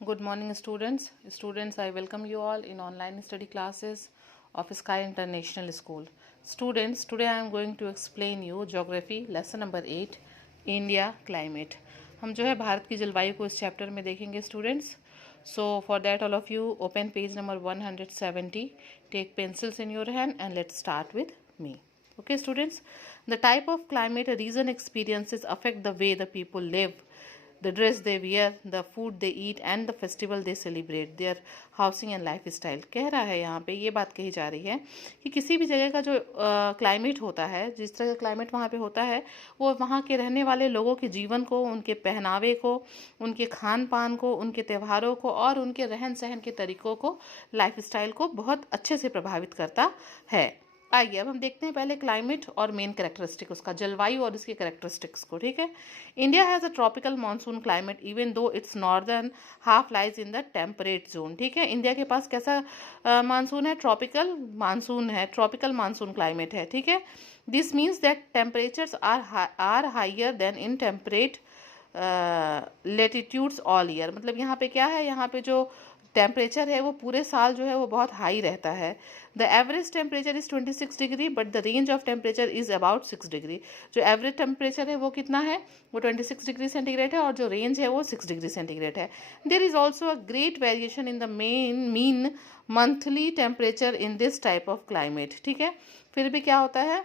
Good morning, students. Students, I welcome you all in online study classes of Sky International School. Students, today I am going to explain you Geography lesson number 8 India climate. हम जो है भारत की जलवायु को इस chapter में देखेंगे students. So for that all of you open page number 170, take pencils in your hand and let's start with me. Okay students, the type of climate a region experiences affect the way the people live, the dress they wear, the food they eat and the festival they celebrate, their housing and lifestyle. कह रहा है यहाँ पे, ये बात कही जा रही है कि किसी भी जगह का जो क्लाइमेट होता है, जिस तरह का क्लाइमेट वहाँ पे होता है, वो वहाँ के रहने वाले लोगों के जीवन को, उनके पहनावे को, उनके खान पान को, उनके त्योहारों को और उनके रहन सहन के तरीकों को, लाइफस्टाइल को बहुत अच्छे से प्रभावित करता है. आइए अब हम देखते हैं पहले क्लाइमेट और मेन कैरेक्टरिस्टिक उसका, जलवायु और इसके कैरेक्टरिस्टिक्स को. ठीक है. India has a tropical monsoon climate even though its northern half lies in the temperate zone. ठीक है. इंडिया के पास कैसा मानसून है? ट्रॉपिकल मानसून है, ट्रॉपिकल मानसून क्लाइमेट है. ठीक है. This means that temperatures are higher than in temperate latitudes all year. मतलब यहाँ पे क्या है, यहाँ पे जो टेम्परेचर है वो पूरे साल जो है वो बहुत हाई रहता है. The average temperature is 26 degree but the range of temperature is about 6 degree. जो एवरेज टेम्परेचर है वो कितना है? वो 26 डिग्री सेंटीग्रेड है और जो रेंज है वो 6 डिग्री सेंटीग्रेड है. There is also a great variation in the mean monthly temperature in this type of climate. ठीक है. फिर भी क्या होता है,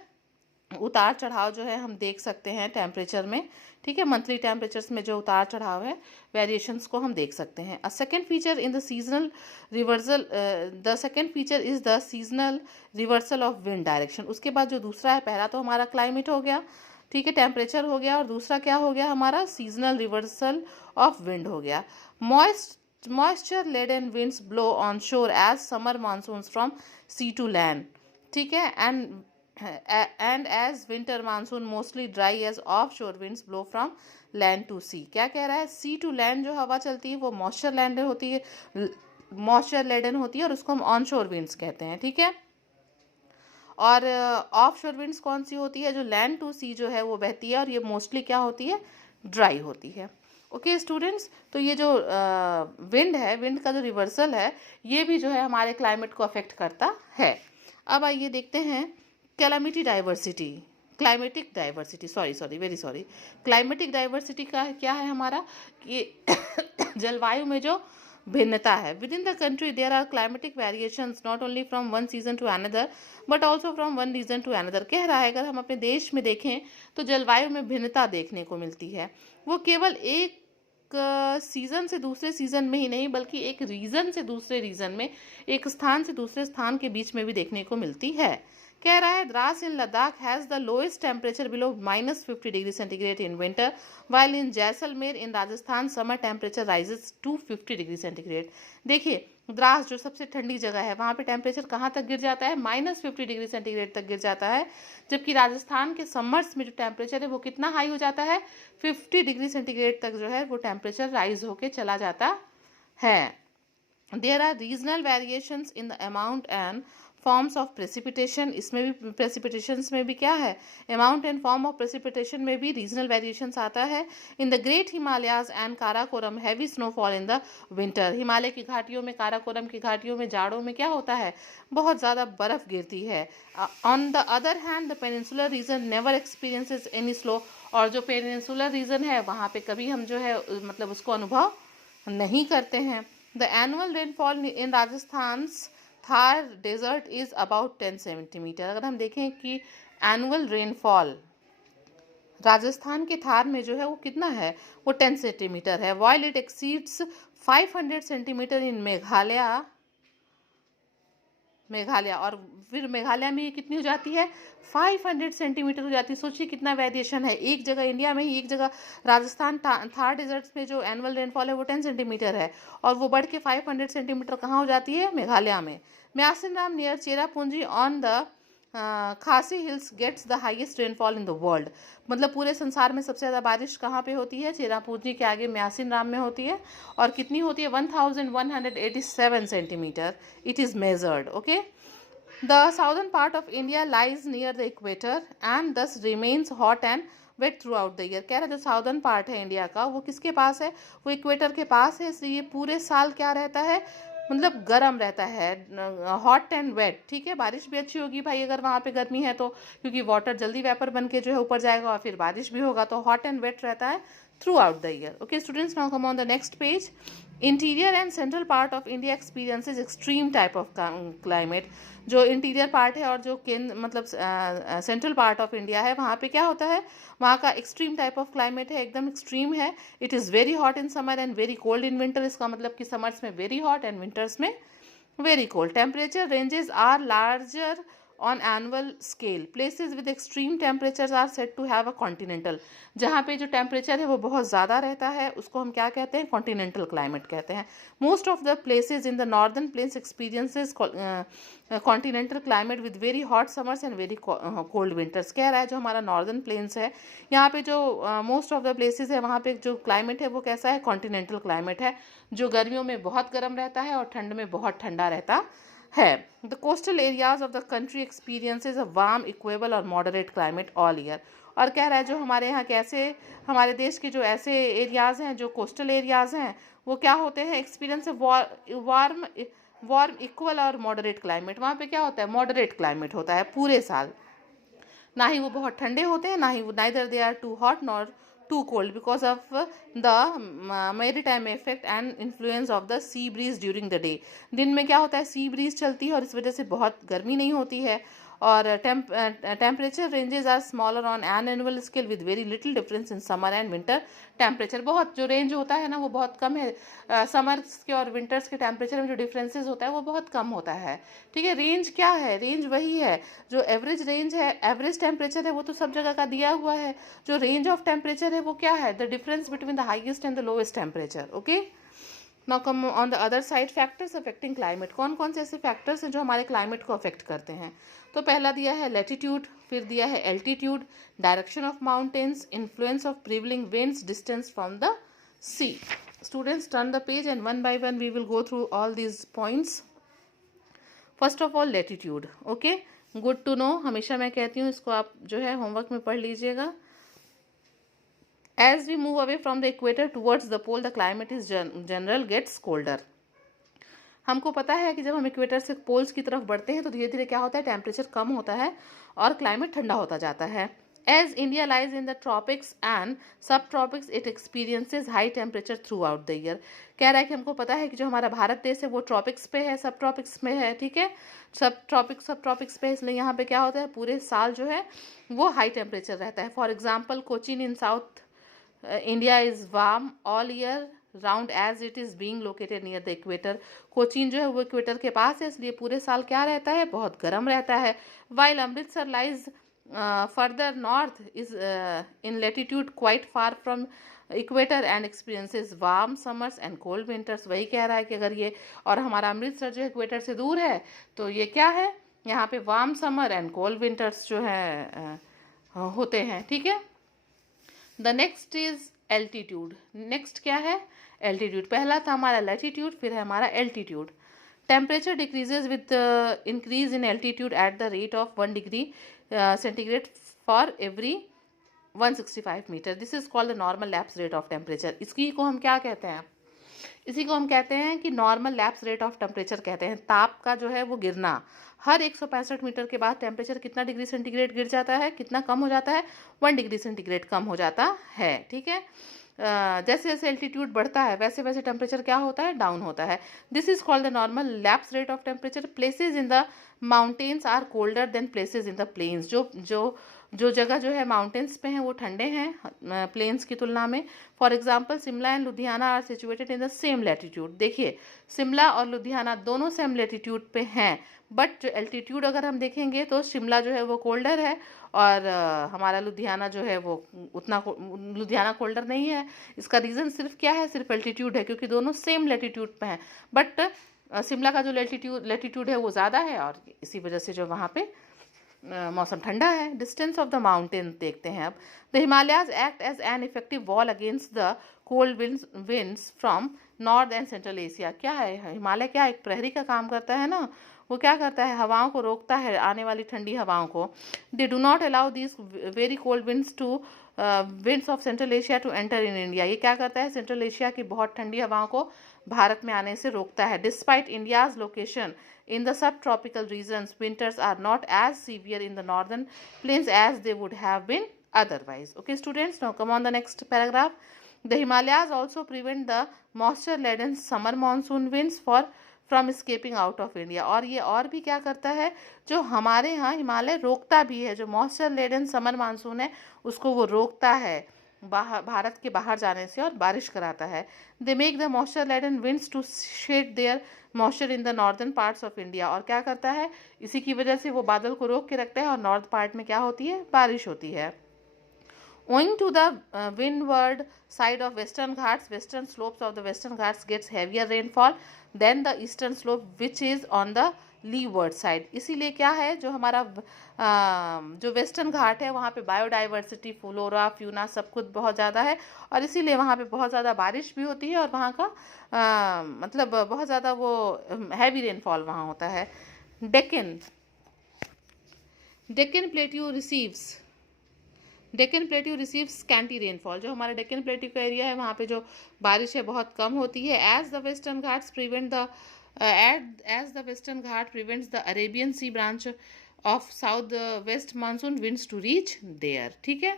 उतार चढ़ाव जो है हम देख सकते हैं टेम्परेचर में. ठीक है. मंथली टेम्परेचर्स में जो उतार चढ़ाव है, वेरिएशंस को हम देख सकते हैं. A second feature in the seasonal reversal, the second feature is the seasonal reversal of wind direction. उसके बाद जो दूसरा है, पहला तो हमारा क्लाइमेट हो गया, ठीक है, टेम्परेचर हो गया, और दूसरा क्या हो गया हमारा? सीजनल रिवर्सल ऑफ विंड हो गया. Moisture laden winds blow onshore as summer monsoon from sea to land. ठीक है. And as winter monsoon mostly dry as offshore winds blow from land to sea. क्या कह रहा है? सी to land जो हवा चलती है वो मॉइस्चर लैंड होती है, मॉइस्चर लेडन होती है, और उसको हम ऑन शोर विंड्स कहते हैं. ठीक है. और ऑफ शोर विंड्स कौन सी होती है? जो लैंड टू सी जो है वो बहती है, और ये मोस्टली क्या होती है? ड्राई होती है. ओके स्टूडेंट्स, तो ये जो विंड है, विंड का जो रिवर्सल है, ये भी जो है हमारे क्लाइमेट को अफेक्ट करता है. अब आइए देखते हैं climatic diversity, very sorry. Climatic diversity का क्या है हमारा कि जलवायु में जो भिन्नता है. Within the country there are climatic variations not only from one season to another but also from one region to another. कह रहा है अगर हम अपने देश में देखें तो जलवायु में भिन्नता देखने को मिलती है. वो केवल एक सीजन से दूसरे सीजन में ही नहीं, बल्कि एक रीजन से दूसरे रीजन में, एक स्थान से दूसरे स्थान के बीच में भी देखने को मिलती है. कह रहा है Dras in Ladakh has the lowest temperature below -50 degree centigrade in winter, while in Jaisalmer in Rajasthan summer temperature rises to 50 degree centigrade. देखिए, द्रास जो सबसे ठंडी जगह है, वहाँ पे टेम्परेचर कहाँ तक गिर जाता है? -50 डिग्री सेंटीग्रेड तक गिर जाता है. जबकि राजस्थान के समर्स में जो टेम्परेचर है वो कितना हाई हो जाता है? 50 डिग्री सेंटीग्रेड तक जो है वो टेम्परेचर राइज होके चला जाता है. There are regional variations in the amount and forms of precipitation. इसमें भी प्रेसिपिटेशंस में भी क्या है? Amount and form of precipitation में भी रीजनल वेरिएशंस आता है. In the great Himalayas and Karakoram heavy snowfall in the winter. Himalaya की घाटियों में, काराकोरम की घाटियों में जाड़ों में क्या होता है? बहुत ज़्यादा बर्फ़ गिरती है. On the other hand the peninsular reason never experiences any slow. और जो पेनिनसुलर रीजन है वहाँ पे कभी हम जो है मतलब उसको अनुभव नहीं करते हैं. The annual rainfall in Rajasthan Thar desert is about 10 centimeter. अगर हम देखें कि एनुअल रेनफॉल राजस्थान के थार में जो है वो कितना है? वो 10 सेंटीमीटर है. वाइल इट एक्सीड्स 500 सेंटीमीटर इन मेघालय, और फिर मेघालय में ये कितनी हो जाती है? 500 सेंटीमीटर हो जाती है. सोचिए कितना वेरिएशन है. एक जगह इंडिया में ही, एक जगह राजस्थान थार डेजर्ट्स में जो एनुअल रेनफॉल है वो 10 सेंटीमीटर है, और वो बढ़ के 500 सेंटीमीटर कहाँ हो जाती है? मेघालय में. Mawsynram near Cherrapunji on the Khasi hills gets the highest rainfall in the world. मतलब पूरे संसार में सबसे ज़्यादा बारिश कहाँ पे होती है? चेरापूंजी के आगे म्यासिन राम में होती है, और कितनी होती है? 1187 centimetre it is measured. Okay. The southern part of India lies near the equator and thus remains hot and wet throughout the year. कह रहा है जो साउदर्न पार्ट है इंडिया का वो किसके पास है, वो इक्वेटर के पास है, इसलिए ये पूरे साल क्या रहता है, मतलब गर्म रहता है, हॉट एंड वेट। ठीक है, बारिश भी अच्छी होगी भाई अगर वहाँ पे गर्मी है तो, क्योंकि वाटर जल्दी वेपर बन के जो है ऊपर जाएगा और फिर बारिश भी होगा, तो हॉट एंड वेट रहता है through out the year. Okay students, now come on the next page. Interior and central part of India experiences extreme type of climate. जो इंटीरियर पार्ट है और जो केंद्र मतलब सेंट्रल पार्ट ऑफ इंडिया है, वहाँ पे क्या होता है, वहाँ का एक्सट्रीम टाइप ऑफ क्लाइमेट है, एकदम एक्सट्रीम है। It is very hot in summer and very cold in winter. इसका मतलब कि समर्स में वेरी हॉट एंड विंटर्स में very cold. Temperature ranges are larger on annual scale. Places with extreme temperature are said to have a continental. जहाँ पे जो temperature है वो बहुत ज़्यादा रहता है उसको हम क्या कहते हैं, कॉन्टिनेंटल क्लाइमेट कहते हैं। Most of the places in the northern plains experiences continental climate with very hot summers and very cold winters. कह रहा है जो हमारा नॉर्दर्न प्लेन्स है यहाँ पे जो मोस्ट ऑफ द प्लेसेस है वहाँ पे जो क्लाइमेट है वो कैसा है, कॉन्टिनेंटल क्लाइमेट है, जो गर्मियों में बहुत गर्म रहता है और ठंड में बहुत ठंडा रहता है। The coastal areas of the country experiences a warm equal और मॉडरेट क्लाइमेट ऑल ईयर। और कह रहा है जो हमारे यहाँ कैसे, हमारे देश के जो ऐसे एरियाज़ हैं जो कोस्टल एरियाज़ हैं वो क्या होते हैं, एक्सपीरियंस वार्म वार्म इक्वल और मॉडरेट क्लाइमेट। वहाँ पे क्या होता है, मॉडरेट क्लाइमेट होता है पूरे साल, ना ही वो बहुत ठंडे होते हैं, ना ही वो neither they are too hot nor too cold because of the maritime effect and influence of the sea breeze during the day. दिन में क्या होता है, सी ब्रीज चलती है और इस वजह से बहुत गर्मी नहीं होती है। और temperature ranges are smaller on an annual scale with very little difference in summer and winter temperature. बहुत जो रेंज होता है ना वो बहुत कम है, समर्स के और विंटर्स के टेम्परेचर में जो डिफरेंसेस होता है वो बहुत कम होता है। ठीक है, रेंज क्या है, रेंज वही है जो एवरेज रेंज है, एवरेज टेम्परेचर है वो तो सब जगह का दिया हुआ है। जो रेंज ऑफ टेम्परेचर है वो क्या है, the difference between the highest and the lowest temperature. Okay, now come on the other side, factors affecting climate. कौन कौन से ऐसे फैक्टर्स हैं जो हमारे क्लाइमेट को अफेक्ट करते हैं। तो पहला दिया है लैटिट्यूड, फिर दिया है altitude, direction of mountains, influence of prevailing winds, distance from the sea. Students turn the page and one by one we will go through all these points. First of all latitude. Okay, good to know, हमेशा मैं कहती हूँ इसको आप जो है homework में पढ़ लीजिएगा। As we move away from the equator towards the pole, the climate is general gets colder. हमको पता है कि जब हम इक्वेटर से पोल्स की तरफ बढ़ते हैं तो धीरे धीरे क्या होता है, टेम्परेचर कम होता है और क्लाइमेट ठंडा होता जाता है। As India lies in the tropics and subtropics, it experiences high temperature throughout the year. कह रहा है कि हमको पता है कि जो हमारा भारत देश है वो ट्रॉपिक्स पे है, सब ट्रॉपिक्स में है। ठीक है, सब ट्रॉपिक्स पे, इसलिए यहाँ पे क्या होता है, पूरे साल जो है वो हाई टेम्परेचर रहता है। For example Cochin in south India is warm all year round as it is being located near the equator. Cochin जो है वो इक्वेटर के पास है इसलिए पूरे साल क्या रहता है, बहुत गर्म रहता है। While Amritsar lies further north is in latitude quite far from equator and experiences warm summers and cold winters. वही कह रहा है कि अगर ये और हमारा अमृतसर जो है इक्वेटर से दूर है तो ये क्या है, यहाँ पे warm summer and cold winters जो है होते हैं। ठीक है, the next is altitude. Next क्या है, एल्टीट्यूड। पहला था हमारा लैटिट्यूड, फिर है हमारा altitude. Temperature decreases with increase in altitude at the rate of 1 degree centigrade for every 165 meter. This is called the normal lapse rate of temperature. इसकी को हम क्या कहते हैं, इसी को हम कहते हैं कि normal lapse rate of temperature कहते हैं। ताप का जो है वो गिरना, हर 165 मीटर के बाद टेम्परेचर कितना डिग्री सेंटीग्रेड गिर जाता है, कितना कम हो जाता है, 1 डिग्री सेंटीग्रेड कम हो जाता है। ठीक है, जैसे जैसे एल्टीट्यूड बढ़ता है वैसे वैसे टेम्परेचर क्या होता है, डाउन होता है। This is called the normal lapse rate of temperature. Places in the mountains are colder than places in the plains. जो जगह जो है माउंटेन्स पे हैं वो ठंडे हैं प्लेन्स की तुलना में। For example Shimla and Ludhiana are situated in the same latitude. देखिए शिमला और लुधियाना दोनों सेम लैटिट्यूड पे हैं, बट जो एल्टीट्यूड अगर हम देखेंगे तो शिमला जो है वो कोल्डर है और हमारा लुधियाना जो है वो उतना लुधियाना कोल्डर नहीं है। इसका रीज़न सिर्फ क्या है, सिर्फ एल्टीट्यूड है, क्योंकि दोनों सेम लैटिट्यूड पे हैं, बट शिमला का जो लैटिट्यूड है वो ज़्यादा है और इसी वजह से जो वहाँ पे मौसम ठंडा है। डिस्टेंस ऑफ द माउंटेन देखते हैं अब। The Himalayas act as an effective wall against the cold winds from north and central Asia. क्या है, हिमालय क्या एक प्रहरी का काम करता है ना, वो क्या करता है, हवाओं को रोकता है, आने वाली ठंडी हवाओं को। They do not allow these very cold winds to winds of central Asia to enter in India. ये क्या करता है, सेंट्रल एशिया की बहुत ठंडी हवाओं को भारत में आने से रोकता है। Despite India's location in the subtropical regions, winters are not as severe in the northern plains as they would have been otherwise. Okay students, now come on the next paragraph. The Himalayas also prevent the moisture laden summer monsoon winds from escaping out of India. और ये और भी क्या करता है, जो हमारे यहाँ हिमालय रोकता भी है, जो मॉइस्चर लेडन समर मानसून है उसको वो रोकता है भारत के बाहर जाने से और बारिश कराता है। They make the moisture laden winds to shed their moisture in the northern parts of India. और क्या करता है, इसी की वजह से वो बादल को रोक के रखता है और नॉर्थ पार्ट में क्या होती है, बारिश होती है। Owing to the windward side of western ghats, western slopes of the western ghats gets heavier rainfall than the eastern slope which is on the leeward side. इसीलिए क्या है, जो हमारा जो वेस्टर्न घाट है वहाँ पे बायोडाइवर्सिटी, फ्लोरा फ्यूना सब कुछ बहुत ज़्यादा है और इसीलिए वहाँ पे बहुत ज़्यादा बारिश भी होती है और वहाँ का मतलब बहुत ज़्यादा वो हैवी रेनफॉल वहाँ होता है। Deccan plateau receives scanty rainfall. जो हमारा डेक्कन प्लेट्यू का एरिया है वहाँ पे जो बारिश है बहुत कम होती है। As the Western Ghats prevents the Arabian sea branch of south west monsoon winds to reach there. ठीक है,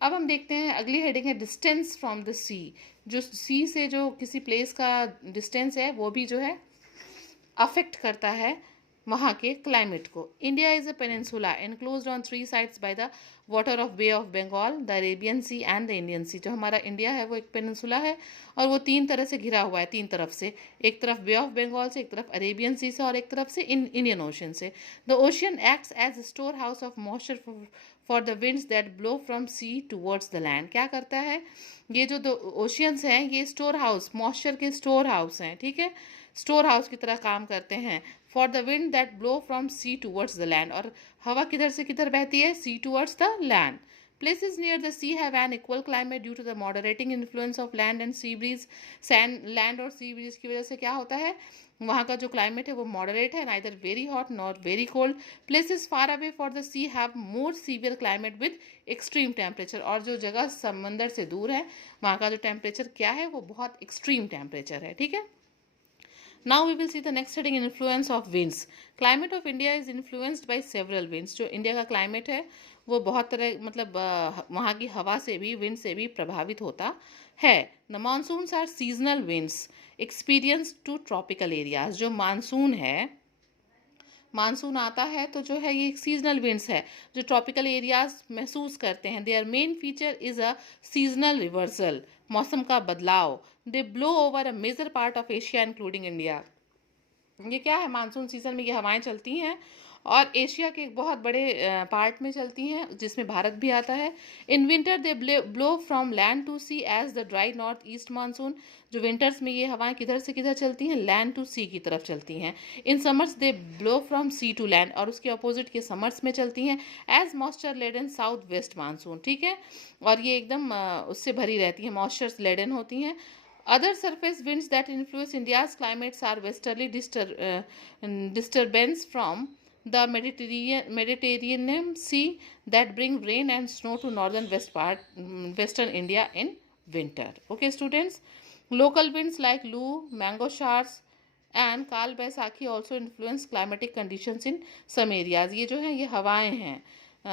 अब हम देखते हैं अगली हेडिंग है डिस्टेंस फ्रॉम द सी। जो सी से जो किसी प्लेस का डिस्टेंस है वो भी जो है अफेक्ट करता है वहाँ के क्लाइमेट को। India is a peninsula enclosed on 3 sides by the water of Bay of Bengal, the Arabian sea and the Indian sea. जो हमारा इंडिया है वो एक पेनिनसुला है और वो 3 तरह से घिरा हुआ है, 3 तरफ से, एक तरफ बे ऑफ बंगाल से, एक तरफ अरेबियन सी से और एक तरफ से इंडियन ओशन से। The ocean acts as store house of moisture for the winds that blow from sea towards the land. क्या करता है, ये जो 2 ओशियंस हैं ये स्टोर हाउस, मॉइस्चर के स्टोर हाउस हैं। ठीक है, स्टोर हाउस की तरह काम करते हैं for the wind that blow from sea towards the land. और हवा किधर से किधर बहती है, sea towards the land. Places near the sea have an equal climate due to the moderating influence of land and sea breeze. Land और sea breeze की वजह से क्या होता है, वहाँ का जो क्लाइमेट है वो मॉडरेट है, neither very hot not very cold. Places far away for the sea have more severe climate with extreme temperature. और जो जगह समंदर से दूर है वहाँ का जो टेम्परेचर क्या है, वो बहुत एक्सट्रीम टेम्परेचर है। ठीक है, Now we will see the next heading, influence of winds. Climate of India is influenced by several winds. जो इंडिया का क्लाइमेट है वो बहुत तरह मतलब वहाँ की हवा से भी, विंड से भी प्रभावित होता है। The monsoons are seasonal winds experienced to tropical areas. जो मानसून है, मानसून आता है तो जो है ये सीजनल विंड्स है जो ट्रॉपिकल एरियाज महसूस करते हैं। Their main feature is a seasonal reversal, मौसम का बदलाव। They blow over a major part of Asia including India. ये क्या है, मानसून सीजन में ये हवाएं चलती हैं और एशिया के एक बहुत बड़े पार्ट में चलती हैं जिसमें भारत भी आता है। In winter they blow from land to sea as the dry north east monsoon. जो विंटर्स में ये हवाएं किधर से किधर चलती हैं, लैंड टू सी की तरफ चलती हैं। In summers they blow from sea to land, और उसके अपोजिट के समर्स में चलती हैं as moisture laden south west monsoon. ठीक है, और ये एकदम उससे भरी रहती हैं, मॉइस्चर लेडन होती हैं। Other surface winds that influence India's climates are westerly disturbance from the Mediterranean Sea that bring rain and snow to northern western India in winter. Okay, students. Local winds like Loo, mango showers, and काल Baisakhi also influence climatic conditions in some areas. ये जो है ये हवाएं हैं,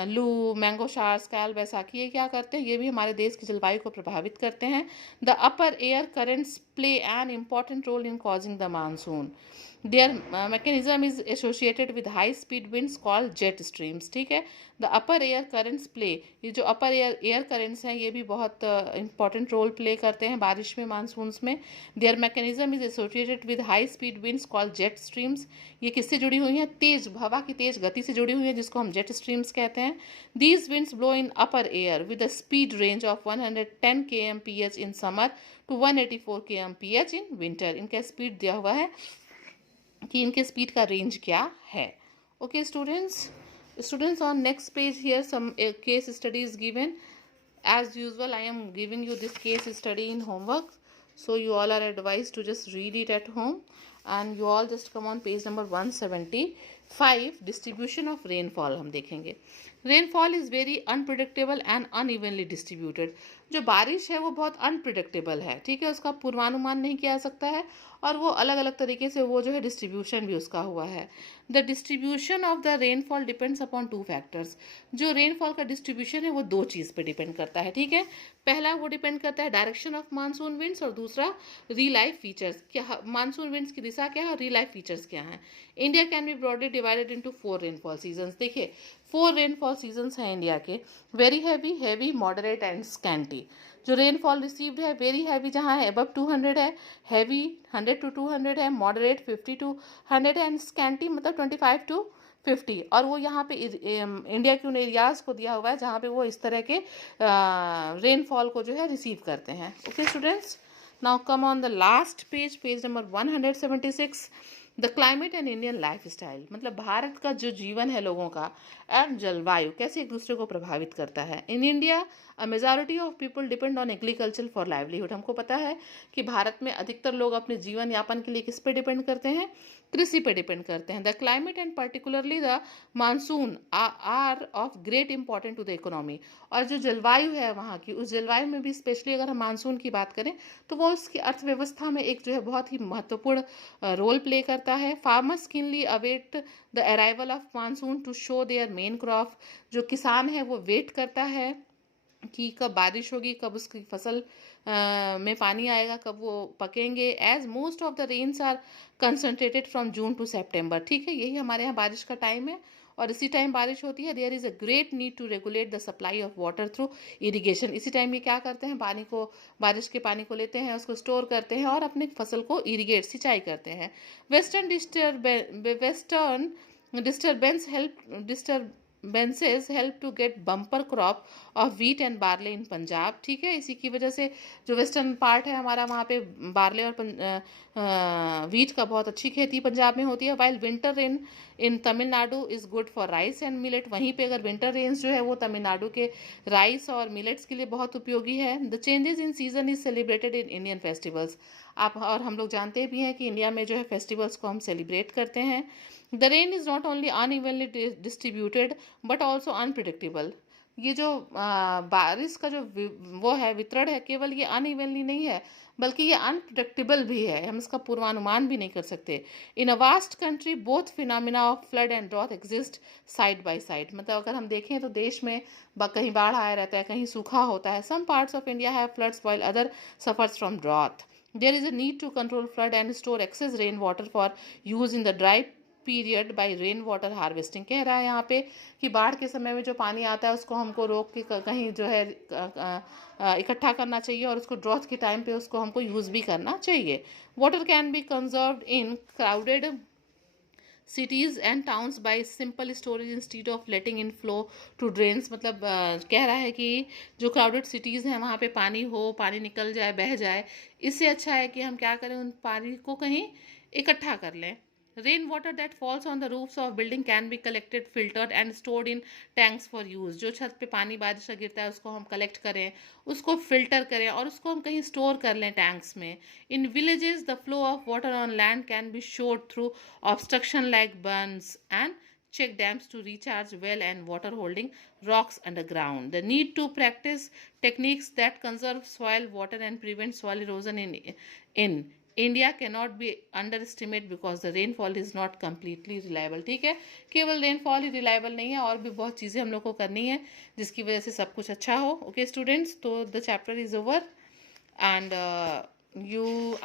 लू, mango शार्स, काल बैसाखी, ये क्या करते हैं, ये भी हमारे देश की जलवायु को प्रभावित करते हैं। The upper air currents play an important role in causing the monsoon. Their mechanism is associated with high speed winds called jet streams. ठीक है, the upper air currents play, ये जो अपर एयर करेंट्स हैं ये भी बहुत इंपॉर्टेंट रोल प्ले करते हैं बारिश में, मानसून्स में। There mechanism is associated with high speed winds called jet streams. ये किससे जुड़ी हुई हैं, तेज हवा की तेज गति से जुड़ी हुई है जिसको हम जेट स्ट्रीम्स कहते हैं। These winds blow in upper air with a speed range of 110 kmph in summer to 184 kmph in winter. इनका स्पीड दिया हुआ है कि इनके स्पीड का रेंज क्या है। Okay students on next page here some case study is given. As usual I am giving you this case study in homework, So you all are advised to just read it at home, and you all just come on page number 175. Distribution of rainfall हम देखेंगे. Rainfall is very unpredictable and unevenly distributed. जो बारिश है वो बहुत unpredictable है, ठीक है, उसका पूर्वानुमान नहीं किया जा सकता है, और वो अलग अलग तरीके से वो जो है डिस्ट्रीब्यूशन भी उसका हुआ है. The distribution of the rainfall depends upon two factors. जो रेनफॉल का डिस्ट्रीब्यूशन है वो दो चीज़ पे डिपेंड करता है, ठीक है. पहला वो डिपेंड करता है डायरेक्शन ऑफ मानसून विंड्स, और दूसरा री लाइफ फीचर्स. क्या मानसून विंड्स की दिशा क्या है और री लाइफ फीचर्स क्या है. India can be broadly divided into 4 rainfall seasons. देखिए 4 रेनफॉल सीजन्स हैं इंडिया के. Very heavy, moderate and scanty. जो रेनफॉल रिसीव्ड है, वेरी हैवी जहाँ है अबव 200 है, हैवी 100 to 200 है, मॉडरेट 50 to 100 है, एंड स्कैंटी मतलब 25 to 50. और वो यहाँ पे इंडिया के उन एरियाज़ को दिया हुआ है जहाँ पे वो इस तरह के रेनफॉल को जो है रिसीव करते हैं. Okay students, now come on the last page, page number 176. The climate and Indian life style. मतलब भारत का जो जीवन है लोगों का एंड जलवायु कैसे एक दूसरे को प्रभावित करता है. In India a majority of people depend on agriculture for livelihood. हमको पता है कि भारत में अधिकतर लोग अपने जीवन यापन के लिए किस पे डिपेंड करते हैं, कृषि पे डिपेंड करते हैं. The climate and particularly the monsoon are of great important to the economy. और जो जलवायु है वहाँ की, उस जलवायु में भी स्पेशली अगर हम मानसून की बात करें तो वो उसकी अर्थव्यवस्था में एक जो है बहुत ही महत्वपूर्ण रोल प्ले करता है. Farmers keenly await the arrival of monsoon to sow their main crop. जो किसान है वो वेट करता है कि कब बारिश होगी, कब उसकी फसल में पानी आएगा, कब वो पकेंगे. As most of the rains are concentrated from June to September. ठीक है, यही हमारे यहाँ बारिश का टाइम है और इसी टाइम बारिश होती है. There is a great need to regulate the supply of water through irrigation. इसी टाइम ये क्या करते हैं, पानी को, बारिश के पानी को लेते हैं, उसको स्टोर करते हैं और अपने फसल को इरिगेट, सिंचाई करते हैं. Western disturbances help to get bumper crop of wheat and barley in Punjab. ठीक है, इसी की वजह से जो वेस्टर्न पार्ट है हमारा, वहाँ पे बार्ले और वीट का बहुत अच्छी खेती पंजाब में होती है. While winter rain in Tamil Nadu is good for rice and millet. वहीं पे अगर विंटर रेन्स जो है वो तमिलनाडु के राइस और मिलेट्स के लिए बहुत उपयोगी है. The changes in season is celebrated in Indian festivals. आप और हम लोग जानते भी हैं कि इंडिया में जो है फेस्टिवल्स को हम सेलिब्रेट करते हैं. The rain is not only unevenly distributed but also unpredictable. ये जो बारिश का जो वो है, वितरण है, केवल ये अनइवनली नहीं है बल्कि ये अनप्रिडिक्टेबल भी है. हम इसका पूर्वानुमान भी नहीं कर सकते. In a vast country both phenomena of flood and drought exist side by side. मतलब अगर हम देखें तो देश में कहीं बाढ़ आया रहता है, कहीं सूखा होता है. Some parts of India have floods while other suffers from drought. There is a need to control flood and store excess rain water for use in the dry period by rain water harvesting. कह रहा है यहाँ पे कि बाढ़ के समय में जो पानी आता है उसको हमको रोक के कहीं जो है इकट्ठा करना चाहिए और उसको ड्रॉथ के टाइम पे उसको हमको यूज़ भी करना चाहिए. Water can be conserved in crowded cities and towns by simple storage instead of letting in flow to drains. मतलब कह रहा है कि जो क्राउडेड सिटीज़ हैं वहाँ पे पानी हो, पानी निकल जाए, बह जाए, इससे अच्छा है कि हम क्या करें, उन पानी को कहीं इकट्ठा कर लें. Rain water that falls on the roofs of building can be collected, filtered and stored in tanks for use. जो छत पे पानी बारिश का गिरता है उसको हम कलेक्ट करें, उसको फिल्टर करें और उसको हम कहीं स्टोर कर लें टैंक्स में. In villages the flow of water on land can be showed through obstruction like bunds and check dams to recharge well and water holding rocks underground. The need to practice techniques that conserve soil water and prevent soil erosion in India cannot be underestimated because the rainfall is not completely reliable. ठीक है, केवल rainfall ही reliable नहीं है, और भी बहुत चीज़ें हम लोग को करनी है जिसकी वजह से सब कुछ अच्छा हो. ओके स्टूडेंट्स, तो the chapter is over and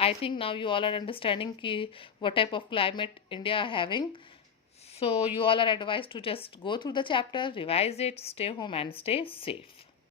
I think now you all are understanding ki what type of climate India are having. So you all are advised to just go through the chapter, revise it, stay home and stay safe.